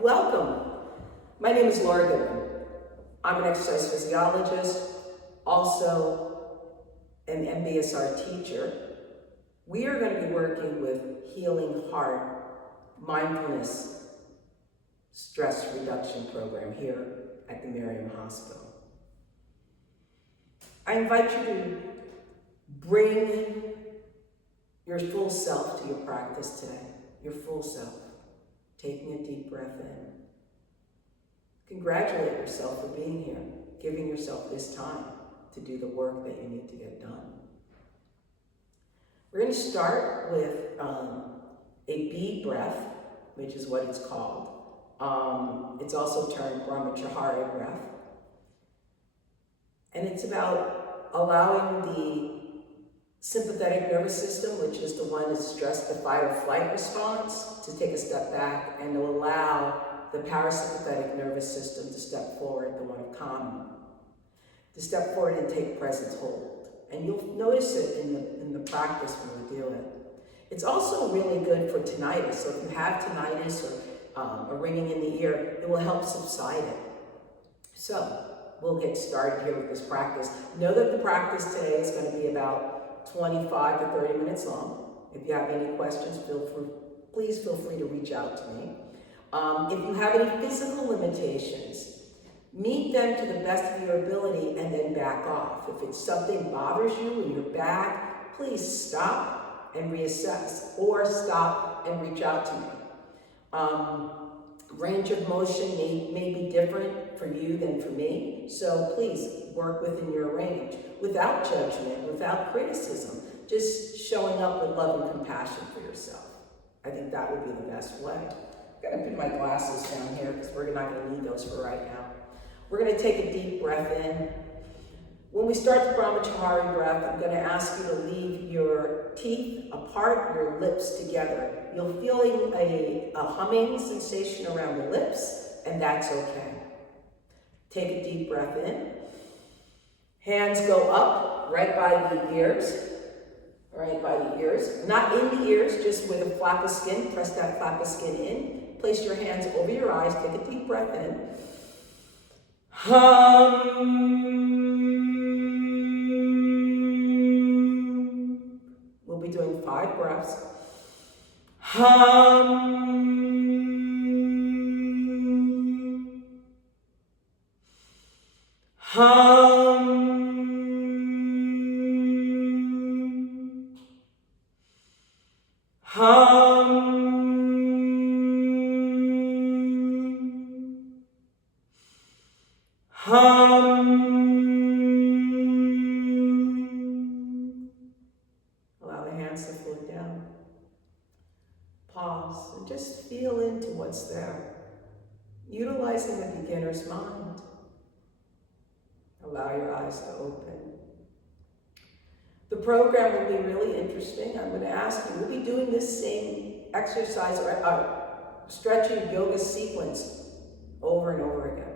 welcome. My name is Laura Goodman. I'm an exercise physiologist, also an MBSR teacher. We are going to be working with Healing Heart Mindfulness Stress Reduction Program here at the Miriam Hospital. I invite you to bring your full self to your practice today, your full self. Taking a deep breath in. Congratulate yourself for being here, giving yourself this time to do the work that you need to get done. We're going to start with a bee breath, which is what it's called. It's also termed brahmachari breath. And it's about allowing the sympathetic nervous system, which is the one that's stressed the fight or flight response, to take a step back and to allow the parasympathetic nervous system to step forward, the one of calm, to step forward and take present hold. And you'll notice it in the practice when we do it. It's also really good for tinnitus. So if you have tinnitus or a ringing in the ear, it will help subside it. So we'll get started here with this practice. Know that the practice today is going to be about 25 to 30 minutes long. If you have any questions, please feel free to reach out to me. If you have any physical limitations, meet them to the best of your ability and then back off. If it's something bothers you in your back, please stop and reassess, or stop and reach out to me. Range of motion may be different for you than for me, so please work within your range, without judgment, without criticism, just showing up with love and compassion for yourself. I think that would be the best way. I'm gonna put my glasses down here because we're not gonna need those for right now. We're gonna take a deep breath in. When we start the brahmachari breath, I'm gonna ask you to leave your teeth apart, your lips together. You'll feel a humming sensation around the lips, and that's okay. Take a deep breath in. Hands go up, right by the ears. Right by the ears. Not in the ears, just with a flap of skin. Press that flap of skin in. Place your hands over your eyes. Take a deep breath in. We'll be doing 5 breaths. Allow the hands to float down. Pause and just feel into what's there. Utilizing the beginner's mind. Allow your eyes to open. The program will be really interesting. I'm going to ask you, we'll be doing this same exercise or stretching yoga sequence over and over again.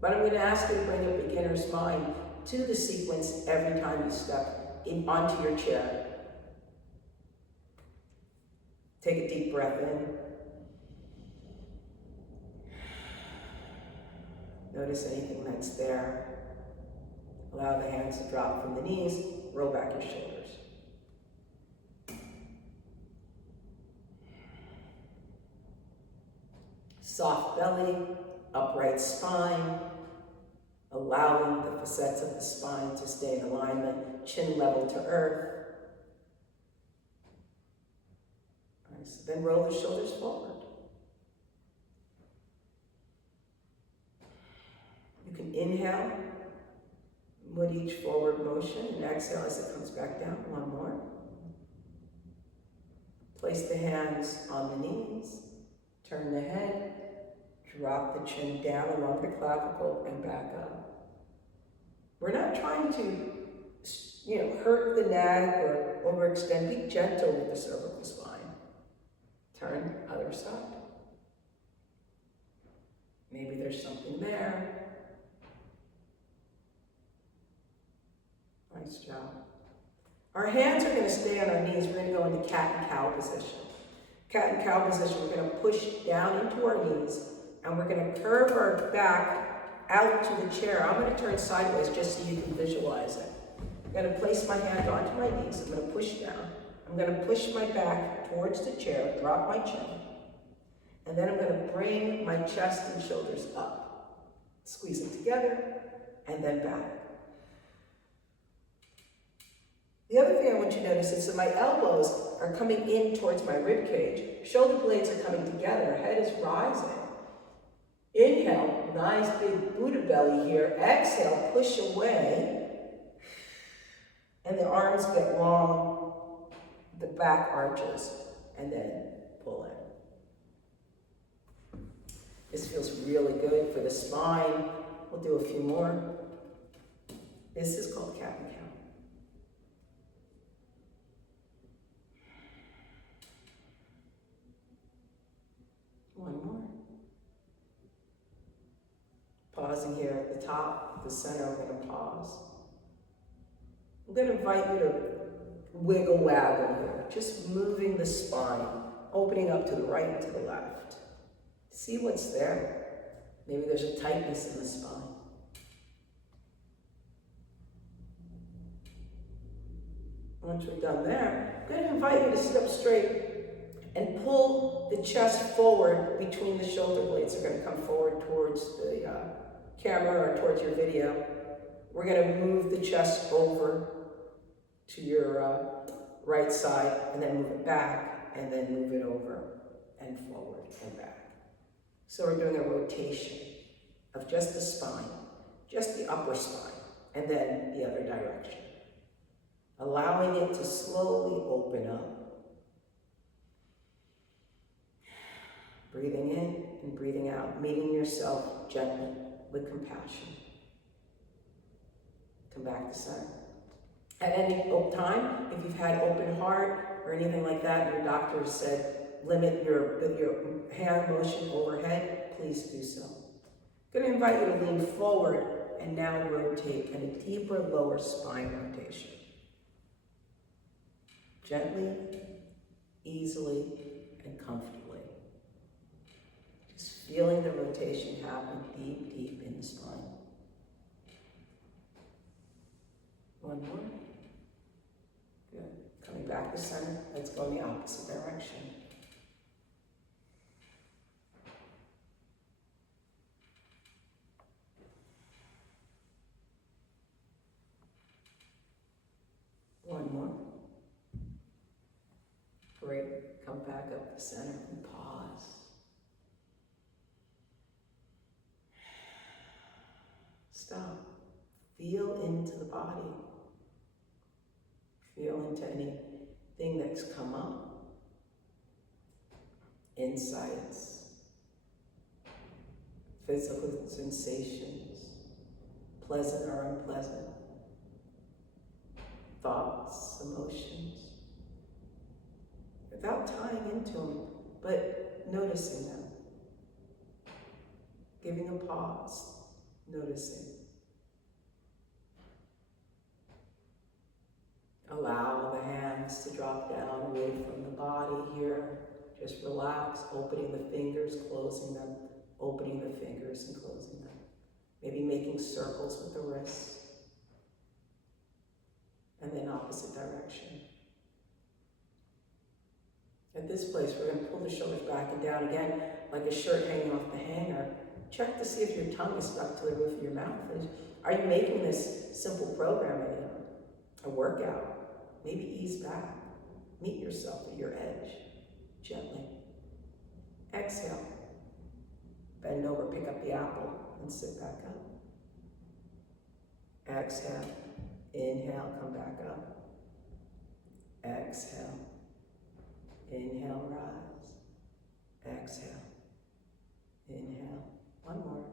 But I'm going to ask you to bring a beginner's mind to the sequence every time you step onto your chair. Take a deep breath in. Notice anything that's there. Allow the hands to drop from the knees. Roll back your shoulders. Soft belly, upright spine, allowing the facets of the spine to stay in alignment, chin level to earth. Nice. Then roll the shoulders forward. You can inhale with each forward motion and exhale as it comes back down. One more. Place the hands on the knees. Turn the head. Drop the chin down along the clavicle and back up. We're not trying to, hurt the neck or overextend. Be gentle with the cervical spine. Turn other side. Maybe there's something there. Nice job. Our hands are going to stay on our knees. We're going to go into cat and cow position. Cat and cow position, we're going to push down into our knees, And we're going to curve our back out to the chair. I'm going to turn sideways just so you can visualize it. I'm going to place my hand onto my knees. I'm going to push down. I'm going to push my back towards the chair, drop my chin. And then I'm going to bring my chest and shoulders up. Squeeze them together, and then back. The other thing I want you to notice is that my elbows are coming in towards my rib cage. Shoulder blades are coming together. Head is rising. Inhale, nice big Buddha belly here. Exhale, push away. And the arms get long, the back arches, and then pull in. This feels really good for the spine. We'll do a few more. This is called cat and cow. One more. Pausing here at the top, the center, we're going to pause. I'm going to invite you to wiggle waggle here, just moving the spine, opening up to the right and to the left. See what's there. Maybe there's a tightness in the spine. Once we're done there, I'm going to invite you to sit up straight and pull the chest forward between the shoulder blades. They're going to come forward towards the camera or towards your video. We're going to move the chest over to your right side and then move it back and then move it over and forward and back. So we're doing a rotation of just the spine, just the upper spine, and then the other direction. Allowing it to slowly open up. Breathing in and breathing out, meeting yourself gently with compassion. Come back to center. At any time, if you've had open heart or anything like that, and your doctor said limit your hand motion overhead, please do so. I'm going to invite you to lean forward and now rotate in a deeper lower spine rotation. Gently, easily, and comfortably. Just feeling the rotation happen deep, deep in the spine. One more. Good. Coming back to center. Let's go in the opposite direction. One more. Great. Come back up to center and pause. Stop. Feel into the body. Feel into anything that's come up. Insights. Physical sensations. Pleasant or unpleasant. Thoughts, emotions. Without tying into them, but noticing them. Giving a pause. Noticing. Allow the hands to drop down away from the body here. Just relax, opening the fingers, closing them, opening the fingers and closing them. Maybe making circles with the wrists. And then opposite direction. At this place, we're going to pull the shoulders back and down again, like a shirt hanging off the hanger. Check to see if your tongue is stuck to the roof of your mouth. Are you making this simple program a workout? Maybe ease back. Meet yourself at your edge, gently. Exhale. Bend over, pick up the apple, and sit back up. Exhale. Inhale, come back up. Exhale. Inhale, rise. Exhale. Inhale. One more.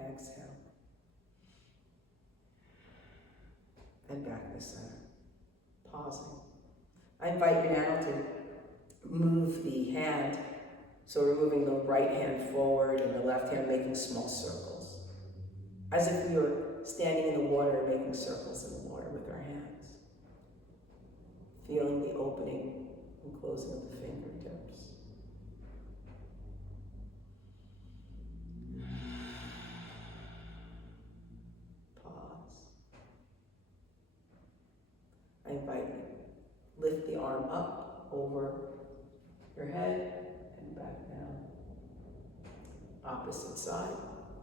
Exhale. And back to center. Pausing. I invite you now to move the hand. So we're moving the right hand forward and the left hand making small circles. As if we were standing in the water and making circles in the water with our hands. Feeling the opening and closing of the fingertips. invite you. Lift the arm up over your head and back down. Opposite side,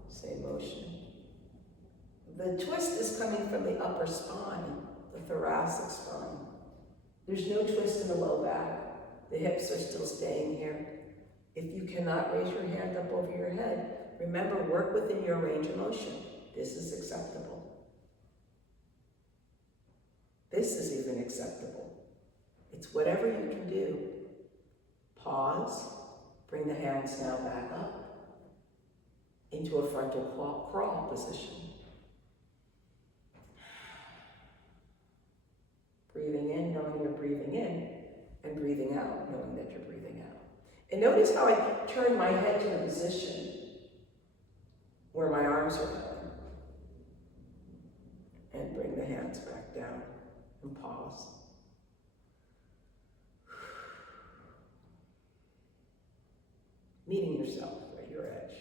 same motion. The twist is coming from the upper spine, the thoracic spine. There's no twist in the low back. The hips are still staying here. If you cannot raise your hand up over your head, remember, work within your range of motion. This is acceptable. This is even acceptable. It's whatever you can do. Pause. Bring the hands now back up into a frontal crawl position. Breathing in, knowing you're breathing in, and breathing out, knowing that you're breathing out. And notice how I turn my head to a position where my arms are going. And bring the hands back down and pause. Meeting yourself at your edge.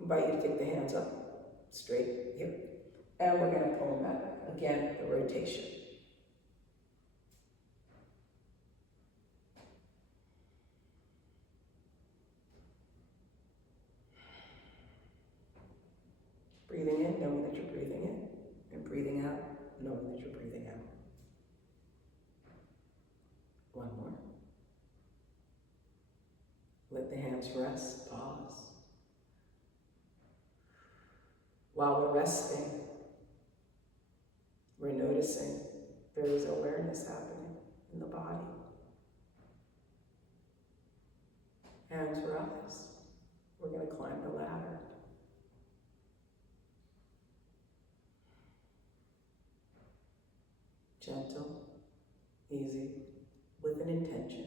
Invite you to take the hands up, straight here. And we're going to pull them back. Again, the rotation. Breathing in, knowing that you're breathing in. And breathing out, knowing that you're breathing out. One more. Let the hands rest, pause. While we're resting, we're noticing there is awareness happening in the body. Hands rise. We're going to climb the ladder. Gentle, easy, with an intention.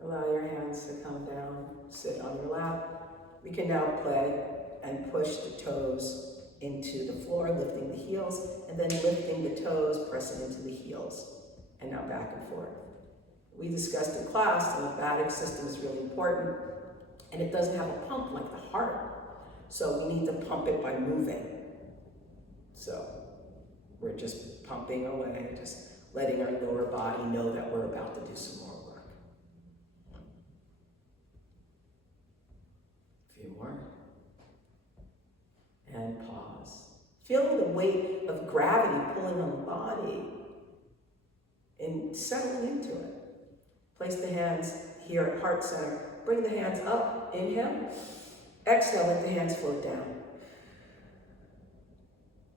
Allow your hands to come down, sit on your lap. We can now play and push the toes into the floor, lifting the heels, and then lifting the toes, pressing into the heels, and now back and forth. We discussed in class the lymphatic system is really important, and it doesn't have a pump like the heart, so we need to pump it by moving. So we're just pumping away, just letting our lower body know that we're about to do some more work. A few more. And pause. Feeling the weight of gravity pulling on the body and settling into it. Place the hands here at heart center. Bring the hands up, inhale. Exhale, let the hands float down.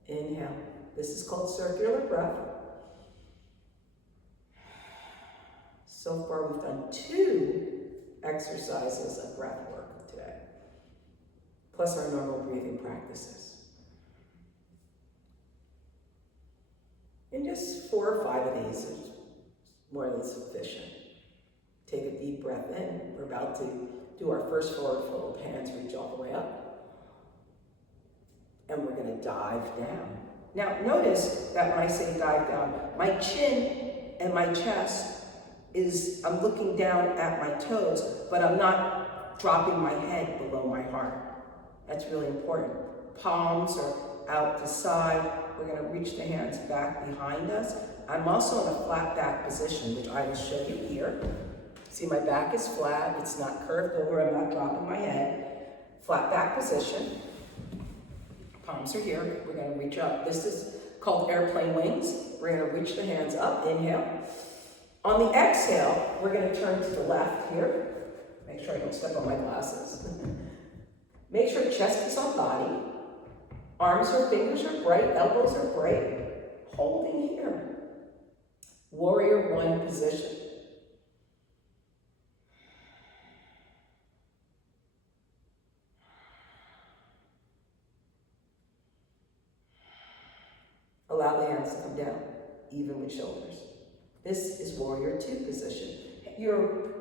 Inhale. This is called circular breath. So far we've done 2 exercises of breath work today, plus our normal breathing practices. And just 4 or 5 of these is more than sufficient. Take a deep breath in. We're about to do our first forward fold. Hands reach all the way up. And we're going to dive down. Now, notice that when I say dive down, my chin and my chest is, I'm looking down at my toes, but I'm not dropping my head below my heart. That's really important. Palms are out to side. We're going to reach the hands back behind us. I'm also in a flat back position, which I will show you here. See, my back is flat. It's not curved over. I'm not dropping my head. Flat back position. Palms are here. We're going to reach up. This is called airplane wings. We're going to reach the hands up. Inhale. On the exhale, we're going to turn to the left here. Make sure I don't step on my glasses. Make sure chest is on body. Arms or fingers are bright. Elbows are bright. Holding here. Warrior 1 position. Allow the hands to come down, even with shoulders. This is warrior 2 position.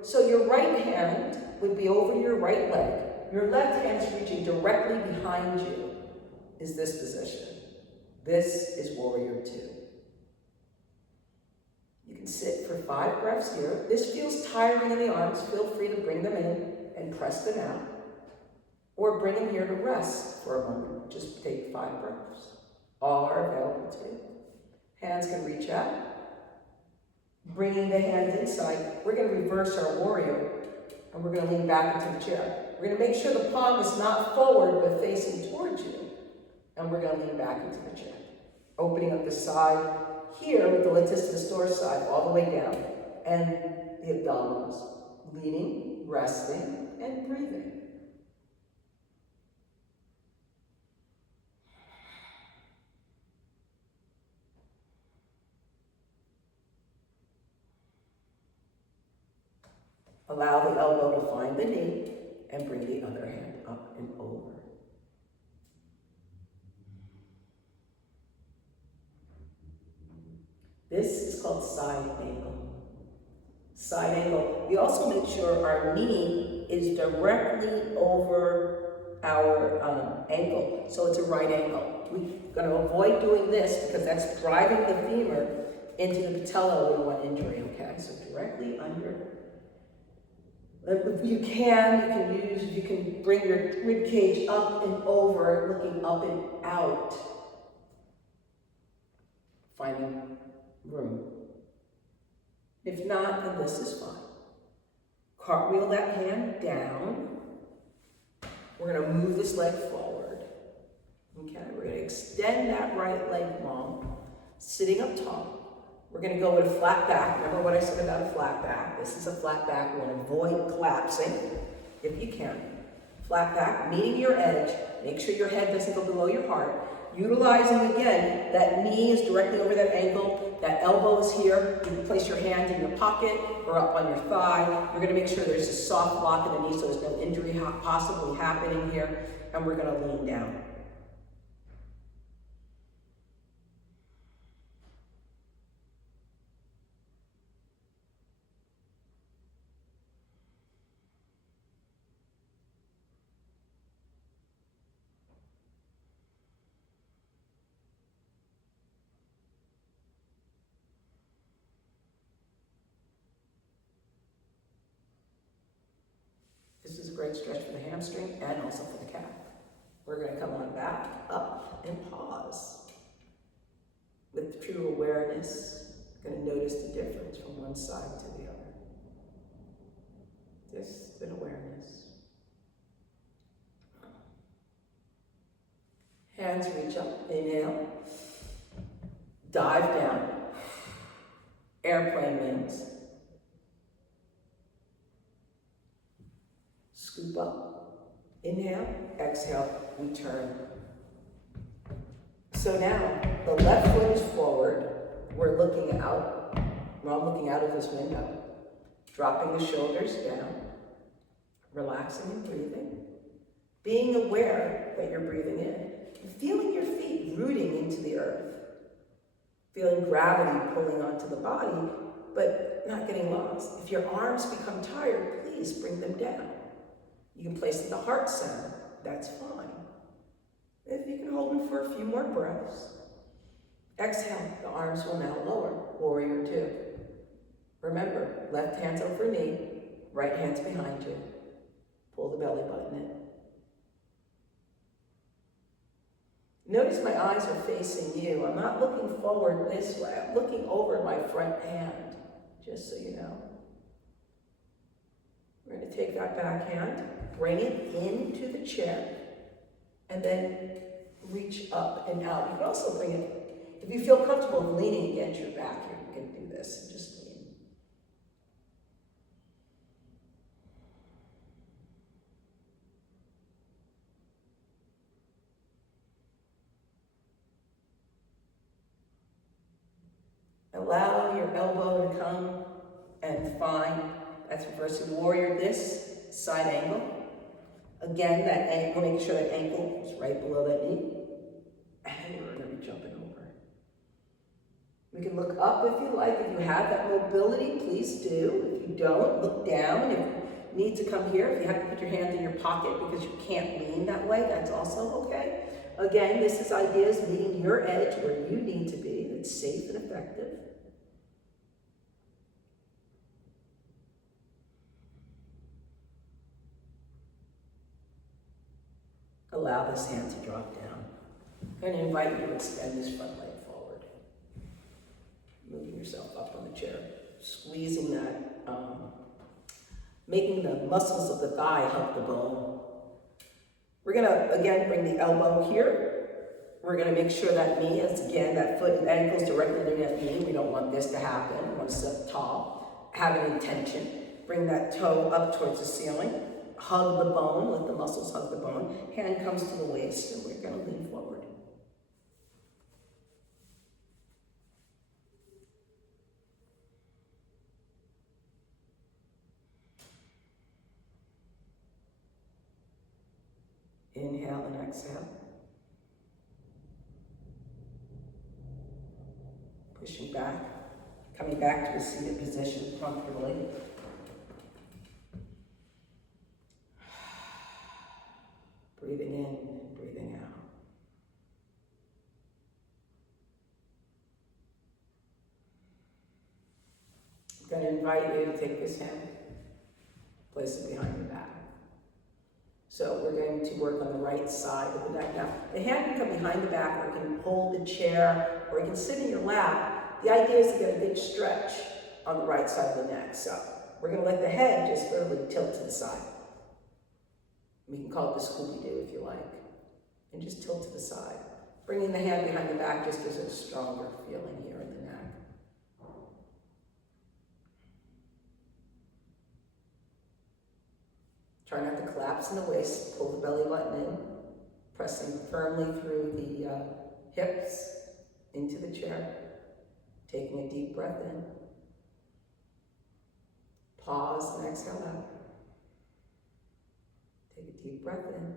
So your right hand would be over your right leg. Your left hand is reaching directly behind you, is this position. This is warrior 2. You can sit for 5 breaths here. This feels tiring in the arms. Feel free to bring them in and press them out. Or bring them here to rest for a moment. Just take 5 breaths. All are available to you. Hands can reach out. Bringing the hands inside, we're going to reverse our warrior and we're going to lean back into the chair. We're going to make sure the palm is not forward but facing towards you. And we're going to lean back into the chair. Opening up the side here with the latissimus dorsi all the way down. And the abdominals. Leaning, resting, and breathing. Allow the elbow to find the knee and bring the other hand up and over. This is called side angle. Side angle. We also make sure our knee is directly over our ankle, so it's a right angle. We're going to avoid doing this because that's driving the femur into the patella. We don't want injury, okay? So directly under. If you can bring your rib cage up and over, looking up and out. Finding room. If not, then this is fine. Cartwheel that hand down. We're going to move this leg forward. Okay, we're going to extend that right leg long, sitting up tall. We're going to go with a flat back. Remember what I said about a flat back? This is a flat back. We want to avoid collapsing, if you can. Flat back, meeting your edge. Make sure your head doesn't go below your heart. Utilizing, again, that knee is directly over that ankle. That elbow is here. You can place your hand in your pocket or up on your thigh. You're going to make sure there's a soft lock in the knee so there's no injury possibly happening here. And we're going to lean down. This is a great stretch for the hamstring and also for the calf. We're going to come on back, up, and pause. With true awareness, you're going to notice the difference from one side to the other. Just an awareness. Hands reach up, inhale. Dive down. Airplane wings. Scoop up, inhale, exhale, return. So now, the left foot is forward. We're looking out. Well, I'm looking out of this window. Dropping the shoulders down. Relaxing and breathing. Being aware that you're breathing in. And feeling your feet rooting into the earth. Feeling gravity pulling onto the body, but not getting lost. If your arms become tired, please bring them down. You can place it at the heart center. That's fine. If you can hold them for a few more breaths. Exhale, the arms will now lower. Warrior 2. Remember, left hand's over knee, right hand's behind you. Pull the belly button in. Notice my eyes are facing you. I'm not looking forward this way. I'm looking over my front hand, just so you know. We're going to take that back hand, bring it into the chair, and then reach up and out. You can also bring it, if you feel comfortable leaning against your back here, you can do this and just lean. Allow your elbow to come and find. That's reversing warrior, this side angle. Again, that ankle, make sure that ankle is right below that knee. And we're going to reach up and over. We can look up if you like. If you have that mobility, please do. If you don't, look down. If you need to come here, if you have to put your hand in your pocket because you can't lean that way, that's also okay. Again, this is ideas meeting your edge where you need to be, that's safe and effective. Allow this hand to drop down. I'm going to invite you to extend this front leg forward. Moving yourself up on the chair. Squeezing that, making the muscles of the thigh hug the bone. We're going to, again, bring the elbow here. We're going to make sure that knee is, again, that foot and ankles directly underneath knee. We don't want this to happen. We want to sit tall. Have an intention. Bring that toe up towards the ceiling. Hug the bone, let the muscles hug the bone. Hand comes to the waist, and we're going to lean forward. Inhale and exhale. Pushing back, coming back to a seated position comfortably. Breathing in and breathing out. I'm going to invite you to take this hand, place it behind your back. So we're going to work on the right side of the neck. Now, the hand can come behind the back, or it can hold the chair, or you can sit in your lap. The idea is to get a big stretch on the right side of the neck. So we're going to let the head just literally tilt to the side. We can call it the Scooby-Doo if you like. And just tilt to the side. Bringing the hand behind the back just gives it a stronger feeling here in the neck. Try not to collapse in the waist. Pull the belly button in. Pressing firmly through the hips into the chair. Taking a deep breath in. Pause and exhale out. Take a deep breath in.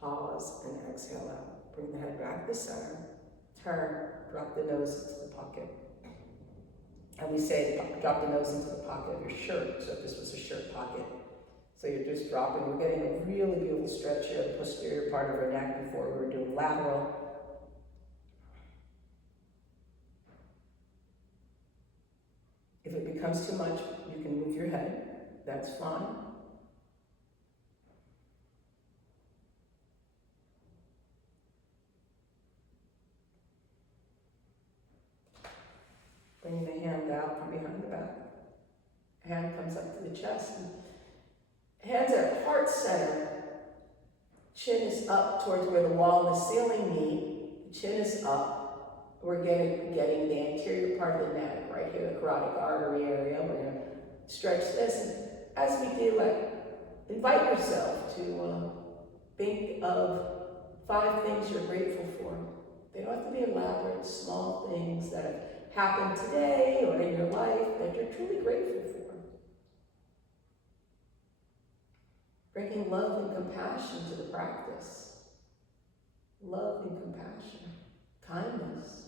Pause and exhale out. Bring the head back to the center. Turn, drop the nose into the pocket. And we say drop the nose into the pocket of your shirt. So if this was a shirt pocket. So you're just dropping. We're getting a really beautiful stretch here, the posterior part of our neck before we were doing lateral. If it becomes too much, you can move your head. That's fine. Bringing the hand out from behind the back. Hand comes up to the chest. Hands are heart center. Chin is up towards where the wall and the ceiling meet. The chin is up. We're getting the anterior part of the neck, right here, the carotid artery area. We're going to stretch this. And as we do, invite yourself to think of 5 things you're grateful for. They don't have to be elaborate, small things that have happened today or in your life that you're truly grateful for. Bringing love and compassion to the practice. Love and compassion. Kindness.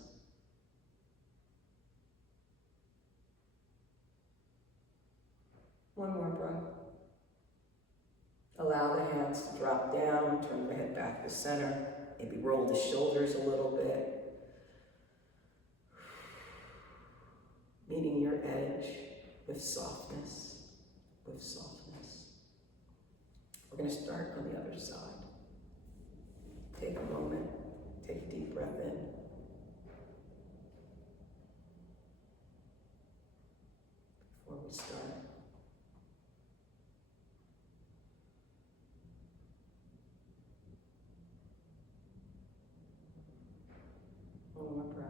One more breath. Allow the hands to drop down, turn the head back to center, maybe roll the shoulders a little bit. Meeting your edge with softness, with softness. We're going to start on the other side. Take a moment, take a deep breath in. Before we start. One more breath.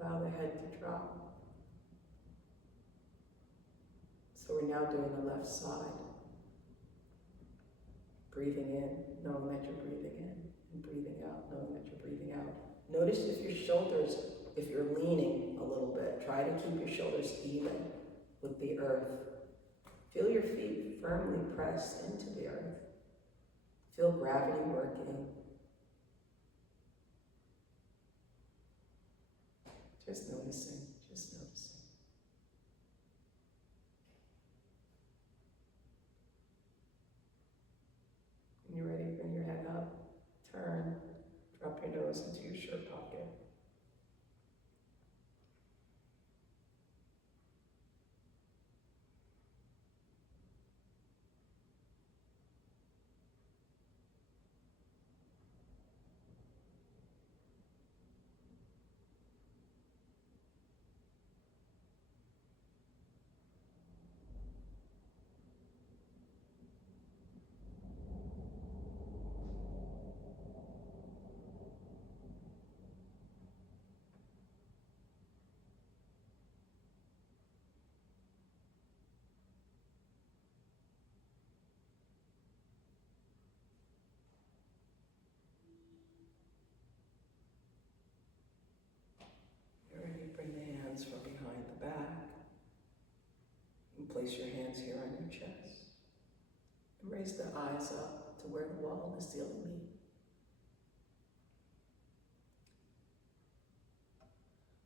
Allow the head to drop. So we're now doing the left side. Breathing in, knowing that you're breathing in, and breathing out, knowing that you're breathing out. Notice if your shoulders, if you're leaning a little bit, try to keep your shoulders even with the earth. Feel your feet firmly pressed into the earth. Feel gravity working. Just noticing, just noticing. place your hands here on your chest. And raise the eyes up to where the wall and the ceiling meet.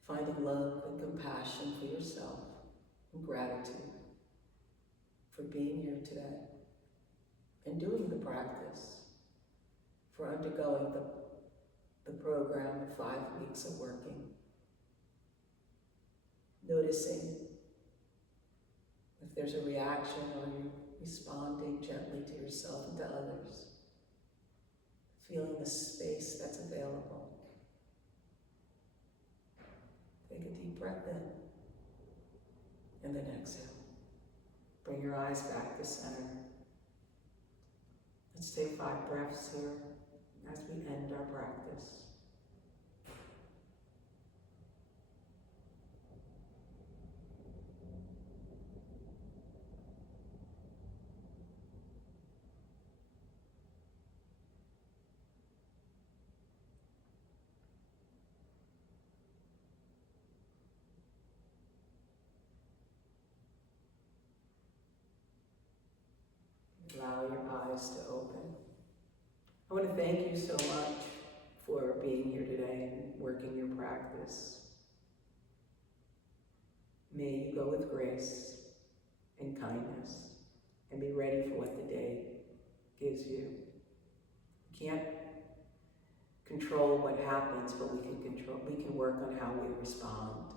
Finding love and compassion for yourself and gratitude for being here today and doing the practice, for undergoing the program of 5 weeks of working. Noticing if there's a reaction or you're responding gently to yourself and to others. Feeling the space that's available. Take a deep breath in, and then exhale. Bring your eyes back to center. Let's take 5 breaths here as we end our practice. Allow your eyes to open. I want to thank you so much for being here today and working your practice. May you go with grace and kindness and be ready for what the day gives you. We can't control what happens, but we can work on how we respond.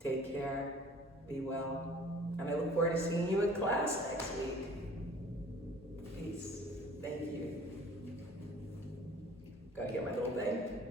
Take care, be well, and I look forward to seeing you in class next week. Peace. Thank you. Gotta get my little thing.